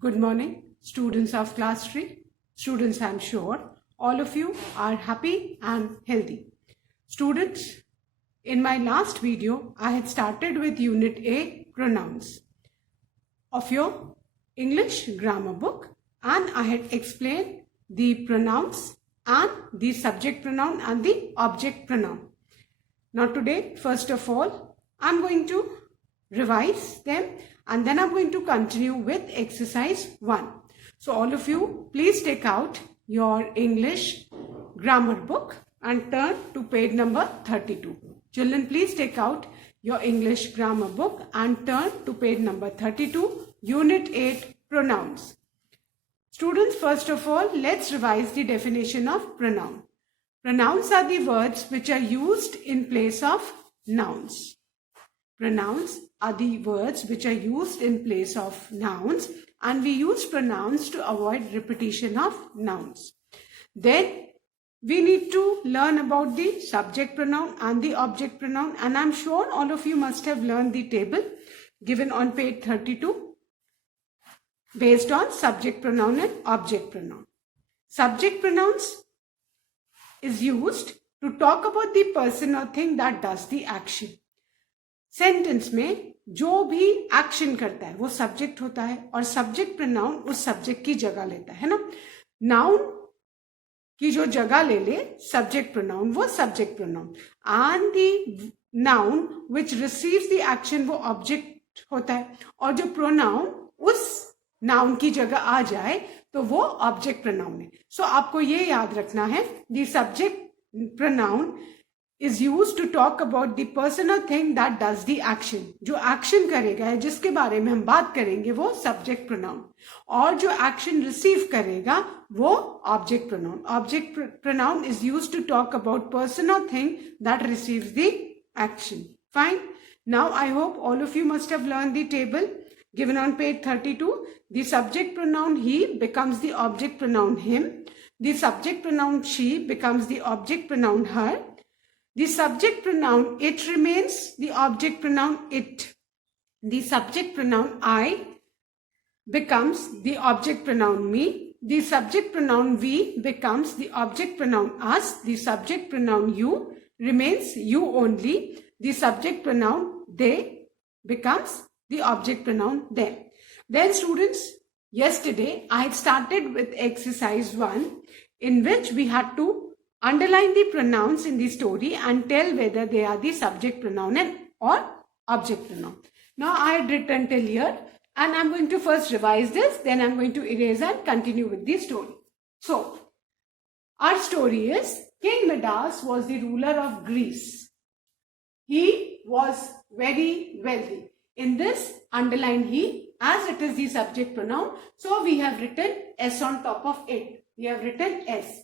Good morning, students of class 3. Students, I'm sure all of you are happy and healthy. Students, in my last video, I had started with Unit A, Pronouns, of your English grammar book, and I had explained the pronouns and the subject pronoun and the object pronoun. Now today, first of all, I'm going to revise them and then I'm going to continue with exercise 1. So all of you, please take out your English grammar book and turn to page number 32. Children, please take out your English grammar book and turn to page number 32, Unit 8, Pronouns. Students, first of all, let's revise the definition of pronoun. Pronouns are the words which are used in place of nouns. Pronouns are the words which are used in place of nouns, and we use pronouns to avoid repetition of nouns. Then we need to learn about the subject pronoun and the object pronoun, and I'm sure all of you must have learned the table given on page 32 based on subject pronoun and object pronoun. Subject pronouns is used to talk about the person or thing that does the action. Sentence में जो भी action करता है वो subject होता है और subject pronoun उस सब्जेक्ट की जगह लेता है ना. नाउन की जो जगह ले ले सब्जेक्ट प्रोनाउन वो subject pronoun, and the noun which receives the action वो ऑब्जेक्ट होता है, और जो प्रोनाउन उस नाउन की जगह आ जाए तो वो ऑब्जेक्ट प्रोनाउन है. सो आपको ये याद रखना है, the subject pronoun is used to talk about the person or thing that does the action. जो एक्शन करेगा जिसके बारे में हम बात करेंगे वो सब्जेक्ट प्रोनाउन, और जो एक्शन रिसीव करेगा वो object pronoun. Object pronoun is used to talk about person or thing that receives the action. Fine. Now I hope all of you must have learned the table given on page 32. The subject pronoun he becomes the object pronoun him. The subject pronoun she becomes the object pronoun her. The subject pronoun it remains the object pronoun it. The subject pronoun I becomes the object pronoun me. The subject pronoun we becomes the object pronoun us. The subject pronoun you remains you only. The subject pronoun they becomes the object pronoun them. Then students, yesterday I had started with exercise 1 in which we had to underline the pronouns in the story and tell whether they are the subject pronoun and or object pronoun. Now I had written till here and I'm going to first revise this, then I'm going to erase and continue with the story. So our story is King Midas was the ruler of Greece. He was very wealthy. In this, underline he as it is the subject pronoun. So we have written S on top of it. We have written S.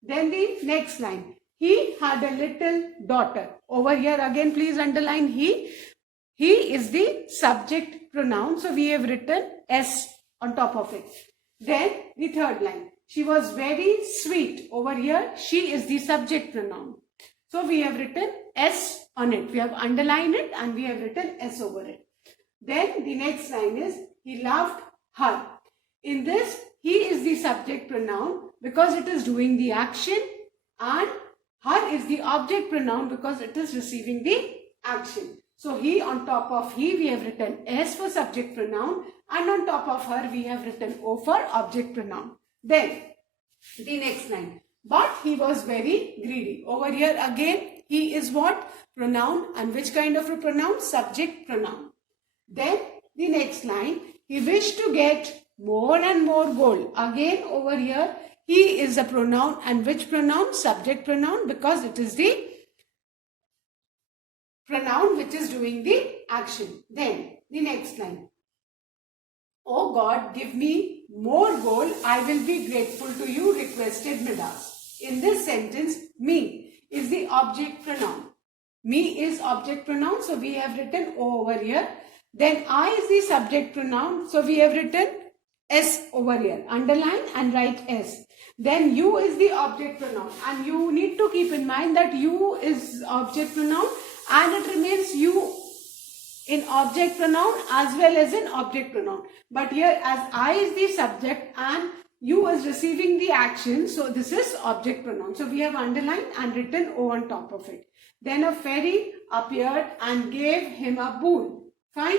Then the next line, he had a little daughter. Over here again please underline he. He is the subject pronoun, so we have written S on top of it. Then the third line, she was very sweet. Over here she is the subject pronoun, so we have written S on it. We have underlined it and we have written S over it. Then the next line is he loved her. In this, he is the subject pronoun because it is doing the action, and her is the object pronoun because it is receiving the action. So he on top of he we have written S for subject pronoun, and on top of her we have written O for object pronoun. Then the next line, but he was very greedy. Over here again he is what? Pronoun, and which kind of a pronoun? Subject pronoun. Then the next line, he wished to get more and more gold. Again over here he is a pronoun, and which pronoun? Subject pronoun, because it is the pronoun which is doing the action. Then the next line, oh God, give me more gold, I will be grateful to you, requested Midas. In this sentence, me is the object pronoun. Me is object pronoun, so we have written O over here. Then I is the subject pronoun, so we have written S over here. Underline and write S. Then you is the object pronoun, and you need to keep in mind that you is object pronoun and it remains you in object pronoun as well as in object pronoun. But here as I is the subject and you is receiving the action, so this is object pronoun. So we have underlined and written O on top of it. Then a fairy appeared and gave him a boon. Fine.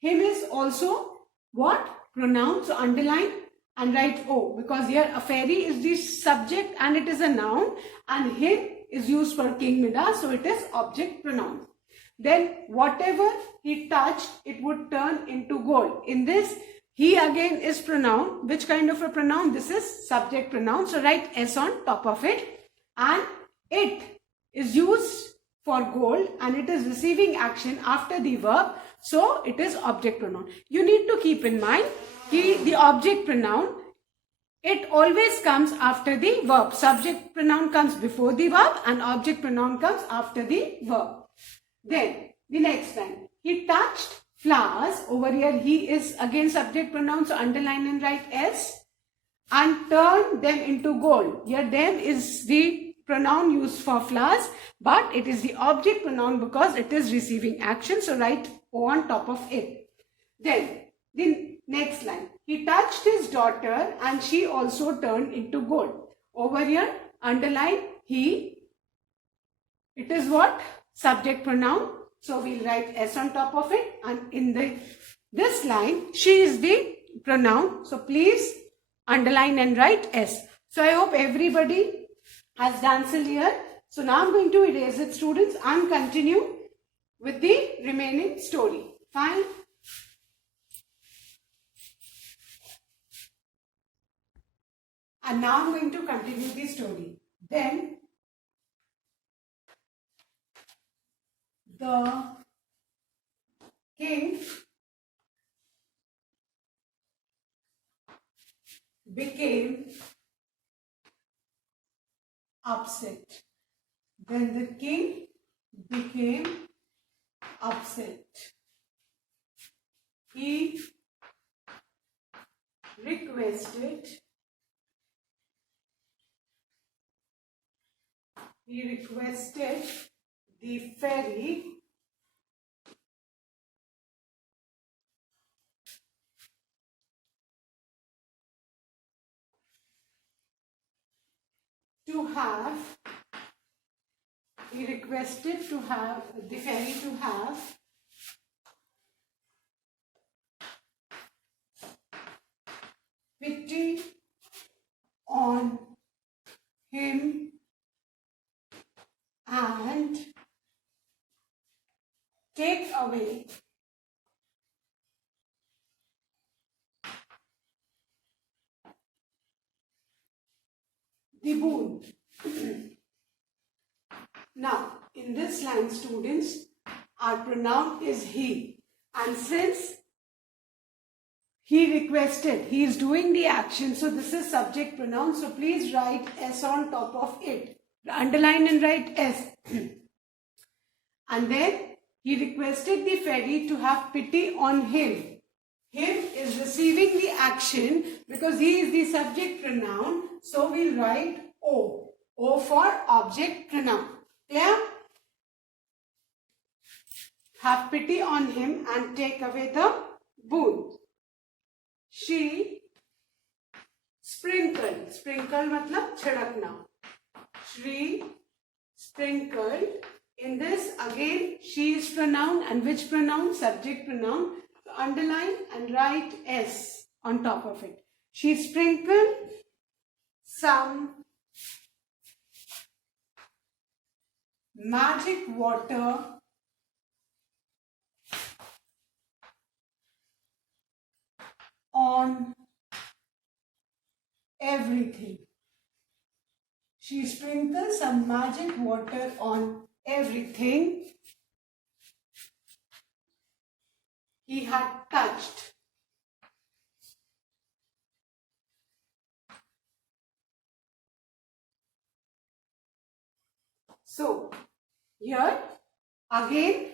Him is also what? Pronoun. So underline and write O, because here a fairy is the subject and it is a noun, and him is used for King Midas, so it is object pronoun. Then whatever he touched, it would turn into gold. In this, he again is pronoun. Which kind of a pronoun? This is subject pronoun. So write S on top of it. And it is used for gold and it is receiving action after the verb. So it is object pronoun. You need to keep in mind the object pronoun, it always comes after the verb. Subject pronoun comes before the verb and object pronoun comes after the verb. Then the next line, he touched flowers. Over here he is again subject pronoun, so underline and write S, and turned them into gold. Here them is the pronoun used for flowers, but it is the object pronoun because it is receiving action, so write O on top of it. Then the next line, he touched his daughter and she also turned into gold. Over here underline he, it is what? Subject pronoun, so we'll write S on top of it, and in this line she is the pronoun, so please underline and write S. So I hope everybody has done till here. So now I'm going to erase it, students, and continue with the remaining story. Fine. And now I'm going to continue the story. Then the king became upset. Then the king became upset. He requested the fairy to have pity on him and take away the boon. Now, in this line, students, our pronoun is he, and since he requested, he is doing the action, so this is subject pronoun, so please write S on top of it. Underline and write S. And then he requested the fairy to have pity on him. Him is receiving the action because he is the subject pronoun, so we'll write O. O for object pronoun. Clear? Have pity on him and take away the boon. She sprinkled. Sprinkle matlab chhadakna. She sprinkled. In this again she is pronoun, and which pronoun? Subject pronoun. So underline and write S on top of it. She sprinkled some magic water on everything. She sprinkled some magic water on everything he had touched. So, here again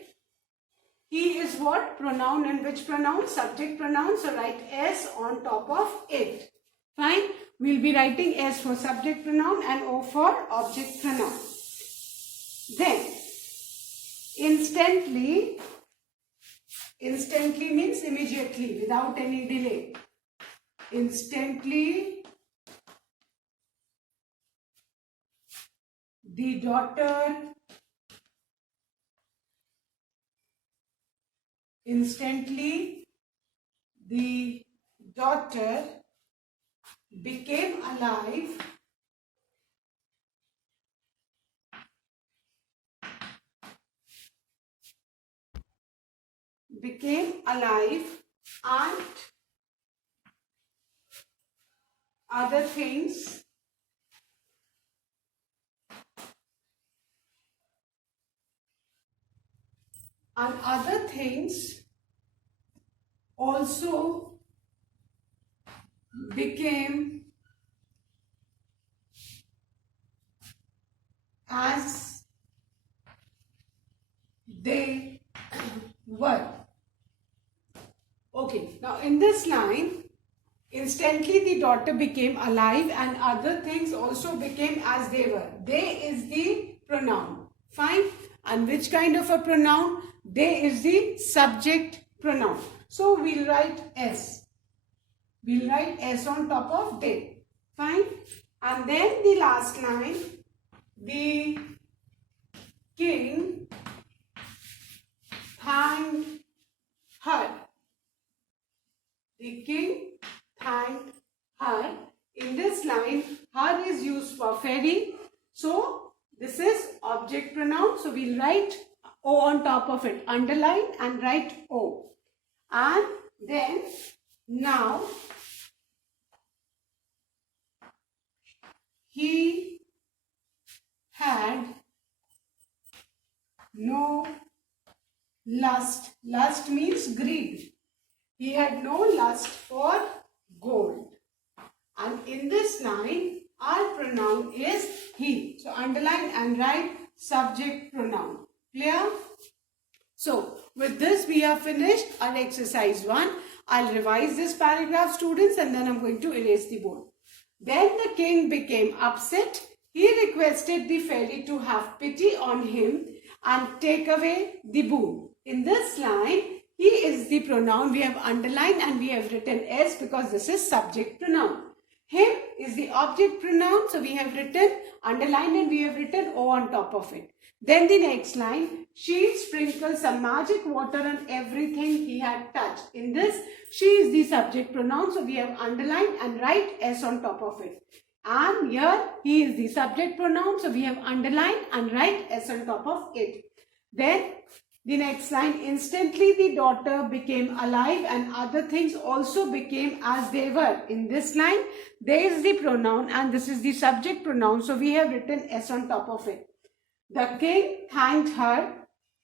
he is what? Pronoun, and which pronoun? Subject pronoun. So write S on top of it. Fine. We'll be writing S for subject pronoun and O for object pronoun. Then, instantly Instantly means immediately, without any delay. Instantly, the daughter became alive and other things also became as they were. Okay, now in this line, instantly the daughter became alive and other things also became as they were. They is the pronoun. Fine. And which kind of a pronoun? They is the subject pronoun. So we'll write S. We'll write S on top of they. Fine. And then the last line, the king thanked her. The king thanked her. In this line, her is used for fairy. So, this is object pronoun. So, we'll write O on top of it. Underline and write O. And then, now, he had no lust. Lust means greed. He had no lust for gold. And in this line, our pronoun is he. So, underline and write subject pronoun. Clear? So, with this, we have finished our exercise 1. I'll revise this paragraph, students, and then I'm going to erase the board. Then the king became upset. He requested the fairy to have pity on him and take away the boon. In this line, he is the pronoun. We have underlined and we have written S because this is subject pronoun. Him is the object pronoun. So we have written underlined and we have written O on top of it. Then the next line, she sprinkled some magic water on everything he had touched. In this, she is the subject pronoun. So we have underlined and write S on top of it. And here he is the subject pronoun. So we have underlined and write S on top of it. Then the next line, instantly the daughter became alive and other things also became as they were. In this line, there is the pronoun and this is the subject pronoun. So we have written S on top of it. The king thanked her.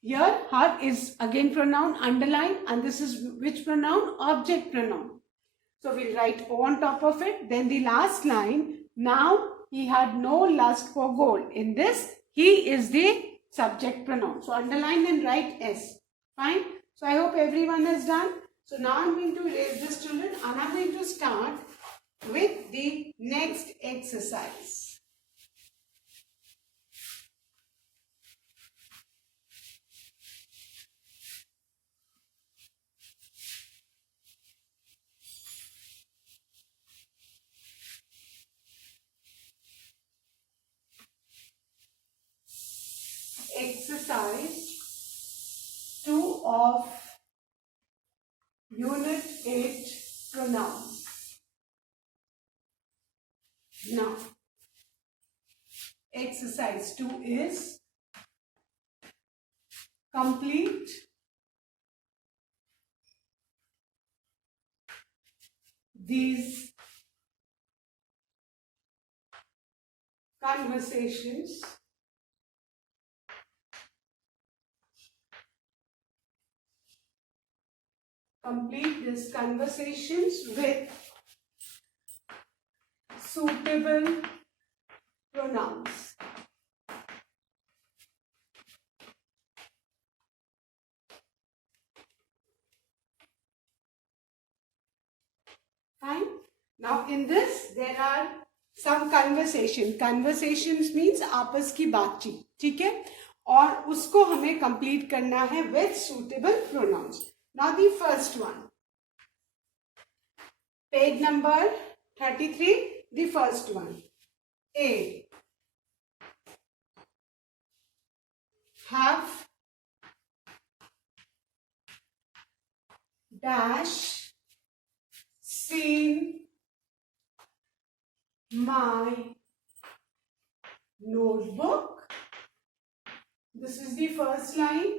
Here, her is again pronoun, underline, and this is which pronoun? Object pronoun. So we'll write O on top of it. Then the last line, now he had no lust for gold. In this, he is the subject pronoun. So underline and write S. Fine. So I hope everyone has done. So now I'm going to erase this, children, and I'm going to start with the next exercise. Exercise 2 of Unit 8 Pronouns. Now, exercise 2 is complete these conversations with suitable pronouns. Fine. Now in this there are some conversations means आपस की बातचीत, ठीक है, और उसको हमें complete करना है with suitable pronouns. Now the first one. Page number 33, the first one. A. Have dash seen my notebook. This is the first line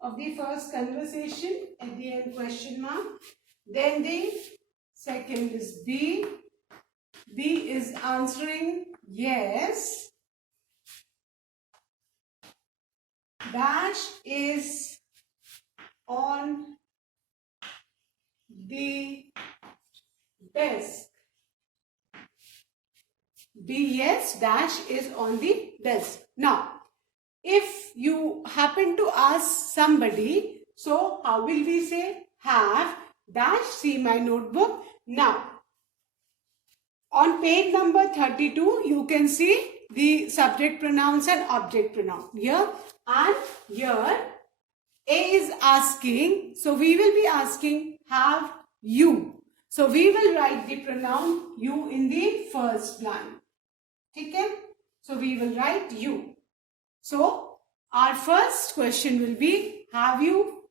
of the first conversation. At the end, question mark. Then the second is B. B is answering yes. Dash is on the desk. B, yes, dash is on the desk. Now, if you happen to ask somebody, so how will we say? Have dash see my notebook. Now, on page number 32, you can see the subject pronouns and object pronoun. Here and here, A is asking, so we will be asking, have you. So we will write the pronoun you in the first line. Okay? So we will write you. So our first question will be, have you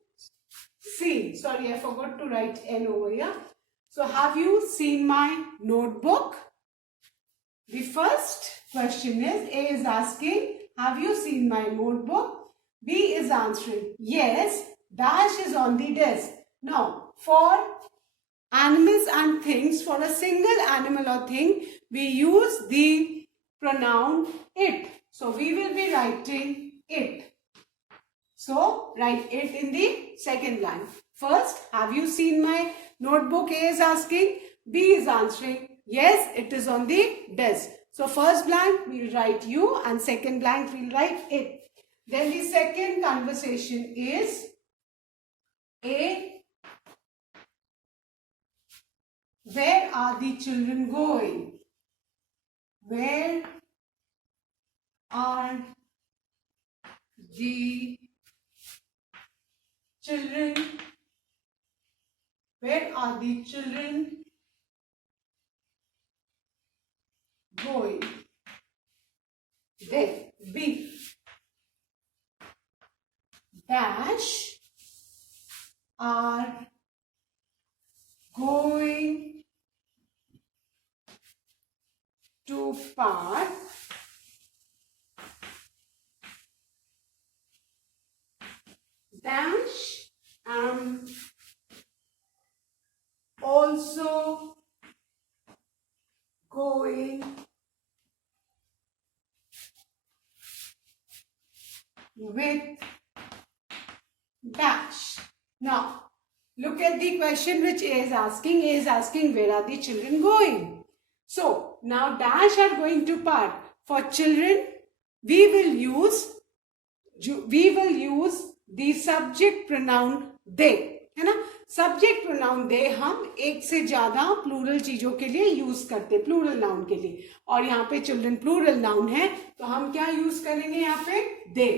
seen? Sorry, I forgot to write N over here. So have you seen my notebook? The first question is, A is asking, have you seen my notebook? B is answering, yes, dash is on the desk. Now, for animals and things, for a single animal or thing, we use the pronoun it. So, we will be writing it. So, write it in the second line. First, have you seen my notebook? A is asking, B is answering, yes, it is on the desk. So, first blank, we will write you and second blank, we will write it. Then the second conversation is A. Where are the children going? Where are the children? Where are the children going? Then B. Dash are going to park. Dash also going with dash. Now, look at the question which A is asking. A is asking, where are the children going? So, now dash are going to park. For children, we will use the subject pronoun they. है ना? Subject pronoun दे हम एक से ज्यादा plural चीजों के लिए use करते, प्लूरल नाउन के लिए. और यहाँ पे चिल्ड्रन प्लूरल नाउन है, तो हम क्या यूज करेंगे यहाँ पे? They.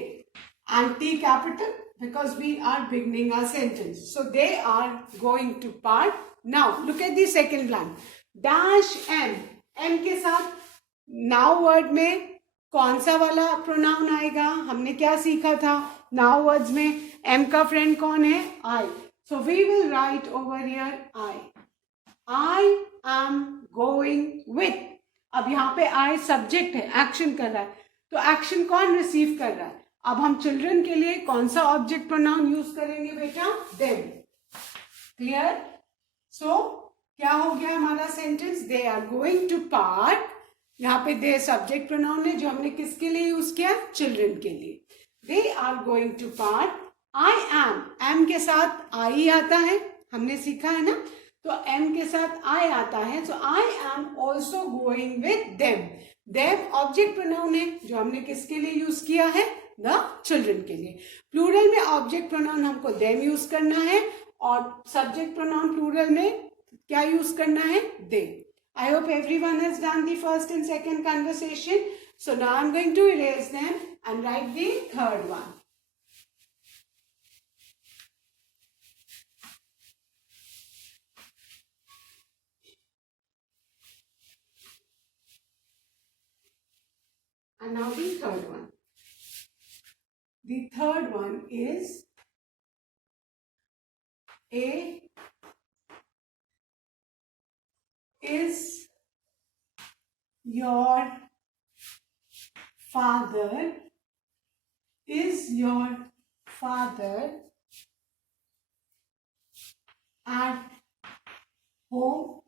And T capital, because we are beginning our sentence. So they are going to park. Now look at the second line. Dash M. M के साथ now word में कौन सा वाला प्रोनाउन आएगा? हमने क्या सीखा था? Now words में M का फ्रेंड कौन है? I. So we will write over here I. I am going with. अब यहाँ पे I सब्जेक्ट है, एक्शन कर रहा है. तो एक्शन कौन रिसीव कर रहा है? अब हम चिल्ड्रन के लिए कौन सा ऑब्जेक्ट प्रोनाउन यूज करेंगे बेटा? देम. क्लियर? सो क्या हो गया हमारा sentence? They are going to park. यहाँ पे दे सब्जेक्ट प्रोनाउन है जो हमने किसके लिए यूज किया? चिल्ड्रन के लिए. They are going to park. I am, am के साथ आई आता है, हमने सीखा है ना. तो एम के साथ आई आता है. So I am also going with them. Them object pronoun है जो हमने किसके लिए यूज किया है? द चिल्ड्रन के लिए. प्लूरल में ऑब्जेक्ट प्रोनाउन हमको देम यूज करना है और सब्जेक्ट प्रोनाउन प्लूरल में क्या यूज करना है? दे. I hope everyone has done the first and second conversation. So now I'm going to erase them and write the third one. the third one. The third one is A is your father, is your father at home,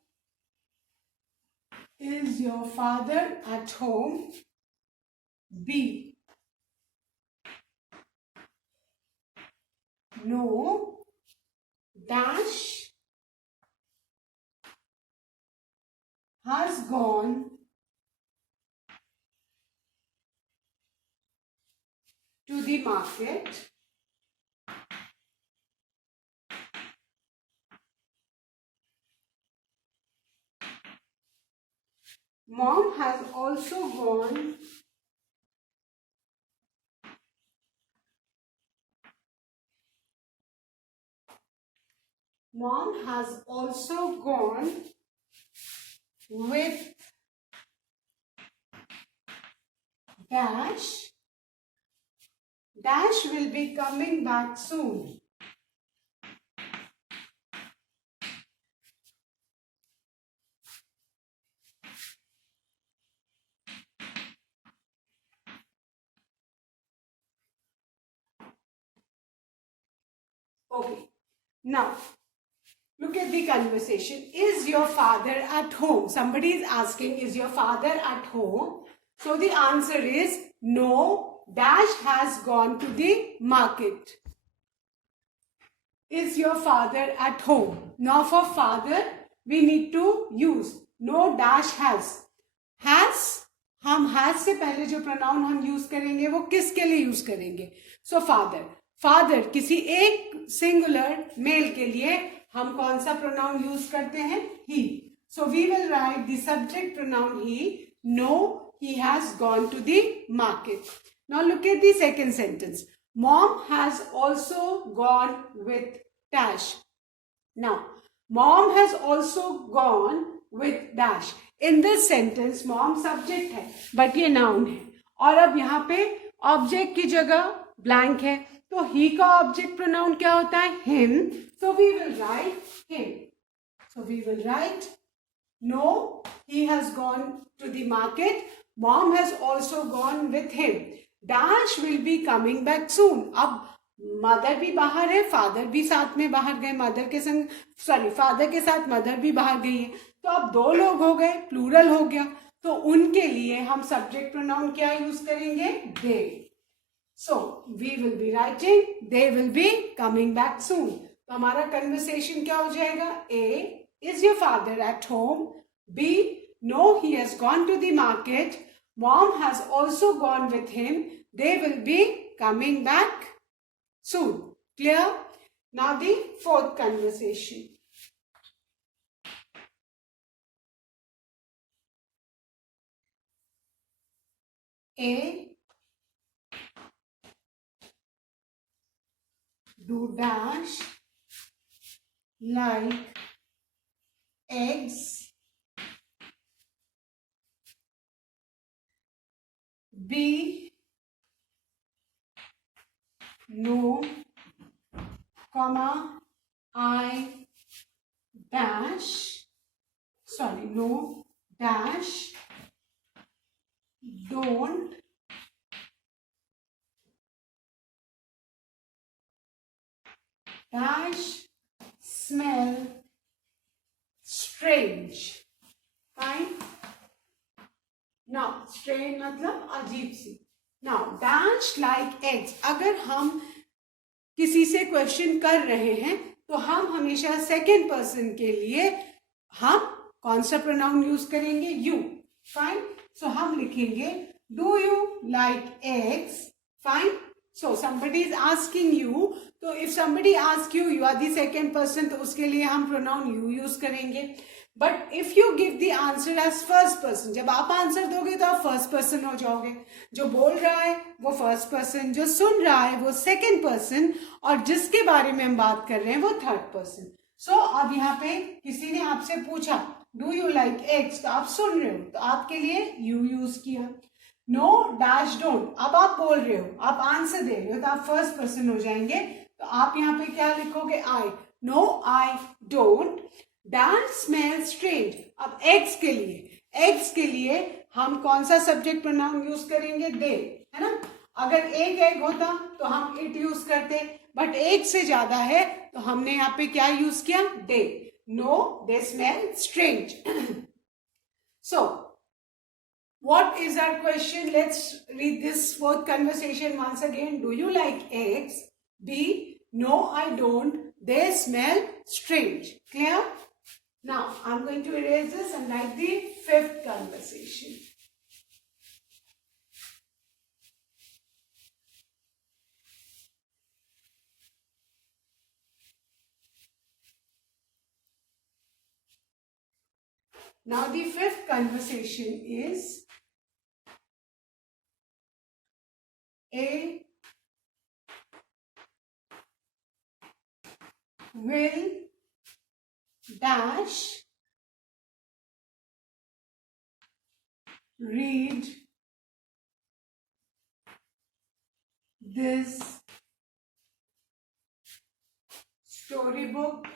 is your father at home. B, no dash has gone to the market. Mom has also gone with dash. Dash will be coming back soon. Okay, now look at the conversation. Is your father at home? Somebody is asking, is your father at home? So the answer is no, dash has gone to the market. Is your father at home? Now for father, we need to use no dash has. Has, हम has से पहले जो pronoun हम use करेंगे वो किसके लिए use करेंगे? So father. फादर किसी एक सिंगुलर मेल के लिए हम कौन सा प्रोनाउन यूज करते हैं? He. So we will write the subject pronoun he. No, he has gone to the market. Now look at the second sentence. Mom has also gone with dash. Now mom has also gone with dash. In this sentence mom subject है but ये noun है और अब यहाँ पे object की जगह blank है. तो ही का ऑब्जेक्ट प्रोनाउन क्या होता है? Him. So we will write him. So we will write no, he has gone to the market. Mom has also gone with him. Dash will be coming back soon. अब mother भी बाहर है, father भी साथ में बाहर गए, mother के संग फादर के साथ मदर भी बाहर गई है. तो अब दो लोग हो गए, प्लूरल हो गया. तो उनके लिए हम सब्जेक्ट प्रोनाउन क्या यूज करेंगे? दे. So we will be writing they will be coming back soon. तो हमारा conversation क्या हो जाएगा? A, is your father at home? B, no, he has gone to the market. Mom has also gone with him. They will be coming back soon. Clear? Now the fourth conversation. A, do dash like eggs. B, no, comma, I dash, no, dash, don't dash smell strange. Fine. Now strange मतलब अजीब सी. Now dash like eggs. अगर हम किसी से question कर रहे हैं तो हम हमेशा सेकेंड पर्सन के लिए हम कौन सा प्रोनाउन यूज करेंगे? यू. फाइन. सो हम लिखेंगे do you like eggs. Fine. So somebody is asking you. तो if somebody ask you, you are the second person, तो उसके लिए हम प्रोनाउन यू यूज करेंगे. But if you give the answer as first person, जब आप answer दोगे तो आप फर्स्ट पर्सन हो जाओगे. जो बोल रहा है वो फर्स्ट पर्सन, जो सुन रहा है वो सेकेंड पर्सन, और जिसके बारे में हम बात कर रहे हैं वो थर्ड पर्सन. सो अब यहाँ पे किसी ने आपसे पूछा डू यू लाइक एग्स, तो आप सुन रहे हो तो आपके लिए यू यूज किया. No dash don't. अब आप बोल रहे हो, आप आंसर दे रहे हो, तो आप फर्स्ट पर्सन हो जाएंगे। तो आप यहाँ पे क्या लिखोगे? I. No I don't dash smell strange. अब एग्स के लिए हम कौन सा सब्जेक्ट प्रोनाउन यूज करेंगे? दे, है ना। अगर एक एग होता तो हम इट यूज करते, बट एक से ज्यादा है तो हमने यहाँ पे क्या यूज किया? They. No they smell strange. So what is our question? Let's read this fourth conversation once again. Do you like eggs? B. No, I don't. They smell strange. Clear? Now, I'm going to erase this and write the fifth conversation. Now, the fifth conversation is A will dash read this storybook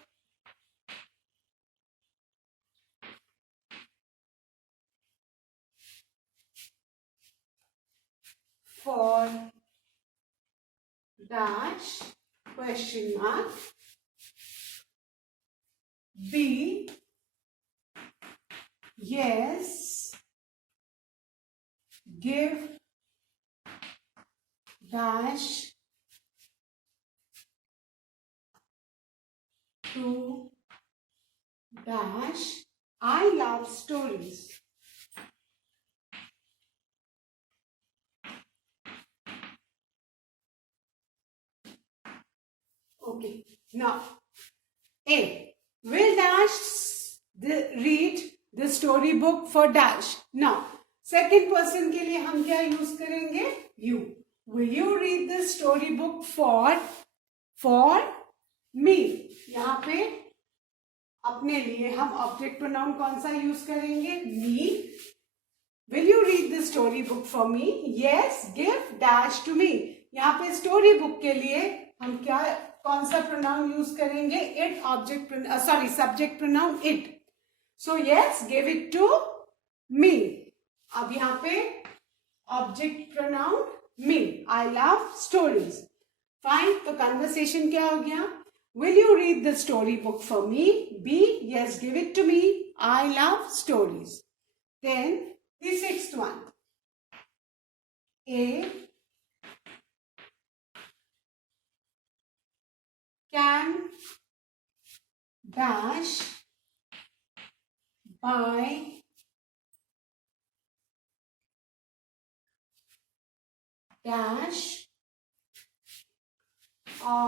for dash question mark. B. Yes. Give dash to dash. I love stories. Okay. Now, A. Will dash read the storybook for dash. Now, second person के लिए हम क्या use करेंगे? You. Will you read the storybook for me? यहाँ पे अपने लिए हम ऑब्जेक्ट प्रोनाउन कौन सा यूज करेंगे? Me. Will you read the storybook for me? Yes. Give dash to me. यहाँ पे स्टोरी बुक के लिए हम क्या कौन सा प्रोनाउन यूज करेंगे? It object subject pronoun it. So yes, give it to me. अब यहाँ पे object pronoun me. I love stories. Fine. तो कन्वर्सेशन क्या हो गया? Will you read the story book for me? B. Yes, give it to me. I love stories. Then the sixth one. A can dash buy dash a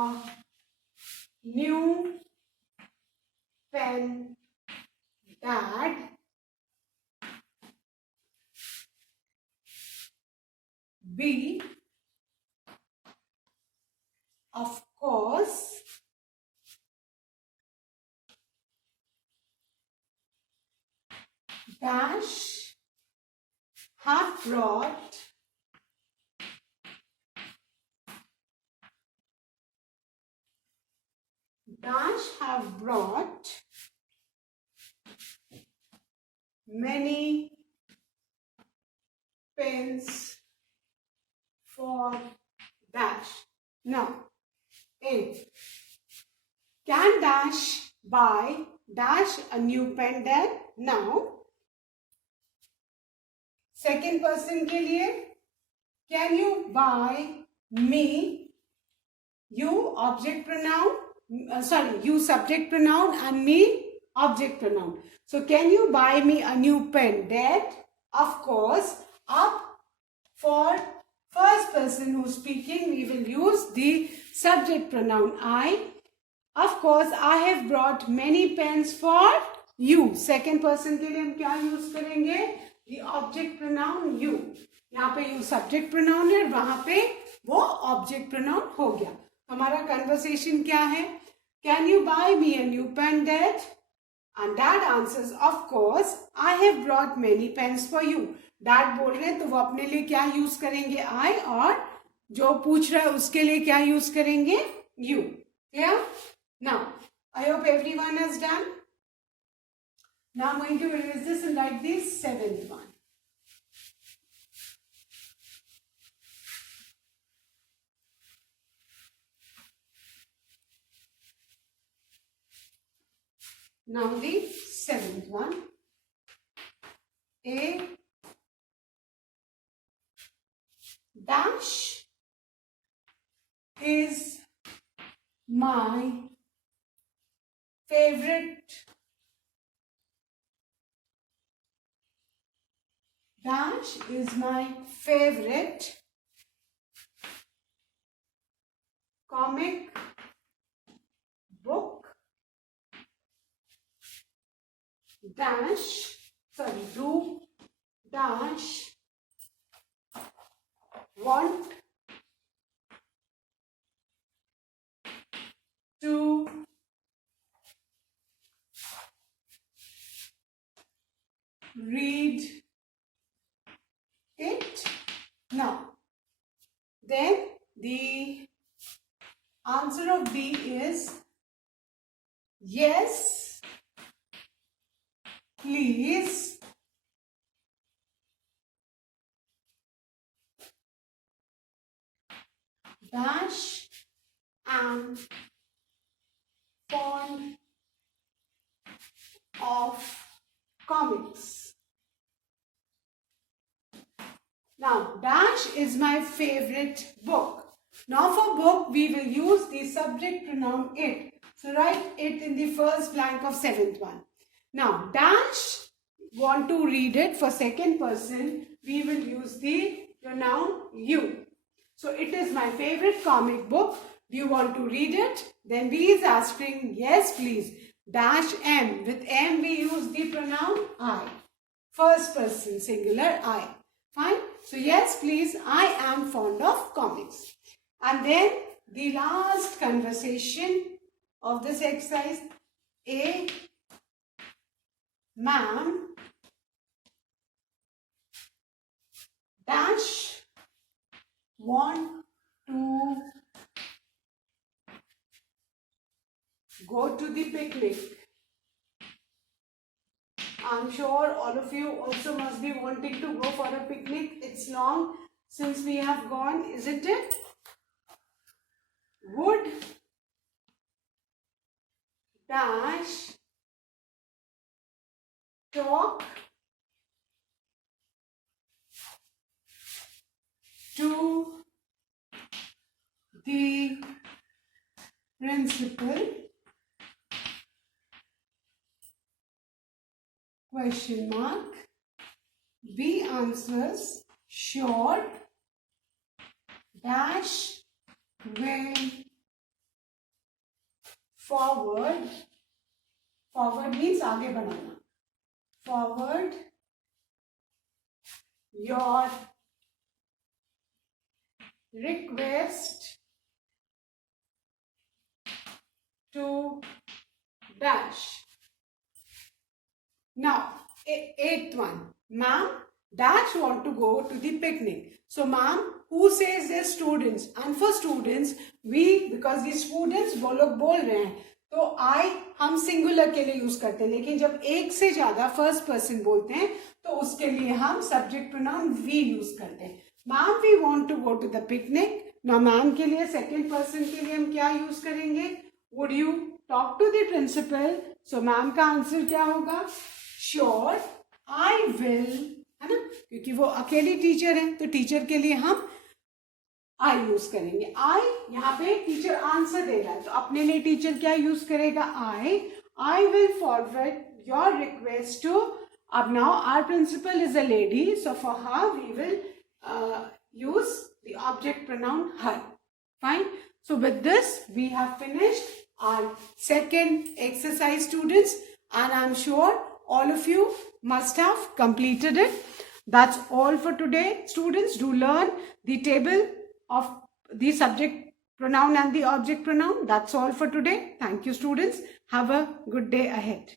new pen dad. B. Of course. Dash have brought many pens for dash. Now, A. Can dash buy dash a new pen dad? Now, second person के लिए can you buy me. You object pronoun, you subject pronoun and me object pronoun. So can you buy me a new pen? Dad. Of course. अब for first person who speaking we will use the subject pronoun I. Of course I have brought many pens for you. Second person के लिए हम क्या use करेंगे? The object pronoun you. यहाँ पे you subject pronoun है, वहां पे वो object pronoun हो गया. हमारा conversation क्या है? Can you buy me a new pen, Dad? And Dad answers, of course, I have brought many pens for you. Dad बोल रहे हैं तो वो अपने लिए क्या यूज करेंगे आई, और जो पूछ रहा है उसके लिए क्या यूज करेंगे you. Clear? Now I hope everyone has done. Now I'm going to erase this and write the seventh one. Now the seventh one. A dash is my favorite. Dash is my favorite comic book. Dash, sorry, do dash want to read it now. Then the answer of B is yes, please. Dash am fond of comics. Now, dash is my favorite book. Now for book, we will use the subject pronoun it. So write it in the first blank of seventh one. Now, dash want to read it for second person. We will use the pronoun you. So it is my favorite comic book. Do you want to read it? Then B is asking, yes please. Dash M. With M we use the pronoun I. First person singular I. Fine. So yes please, I am fond of comics. And then the last conversation of this exercise. A ma'am dash want to go to the picnic. I'm sure all of you also must be wanting to go for a picnic. It's long since we have gone, isn't it? Would dash talk to the principal? Question mark. B answers sure. Dash will forward. Forward means आगे बढ़ाना. Forward your request to dash. Now, eighth one. Ma'am, dash want to go to the picnic. So, ma'am, who says their students? And for students, we, because the students वो लोग बोल रहे हैं, तो I हम singular के लिए use करते हैं. लेकिन जब एक से ज्यादा first person बोलते हैं, तो उसके लिए हम subject pronoun we यूज करते हैं. Ma'am, we want to go to the picnic. Now, ma'am के लिए second person के लिए हम क्या यूज करेंगे? Would you talk to the principal? So, ma'am का आंसर क्या होगा? Sure, I will, है ना, क्योंकि वो अकेली टीचर है तो टीचर के लिए हम I यूज करेंगे. I यहाँ पे टीचर आंसर दे रहा है तो अपने लिए टीचर क्या यूज करेगा? I will forward your request to. अब now our principal is a lady, so for her we will use the object pronoun her. Fine. So with this we have finished our second exercise, students, and I'm sure all of you must have completed it. That's all for today. Students, do learn the table of the subject pronoun and the object pronoun. That's all for today. Thank you, students. Have a good day ahead.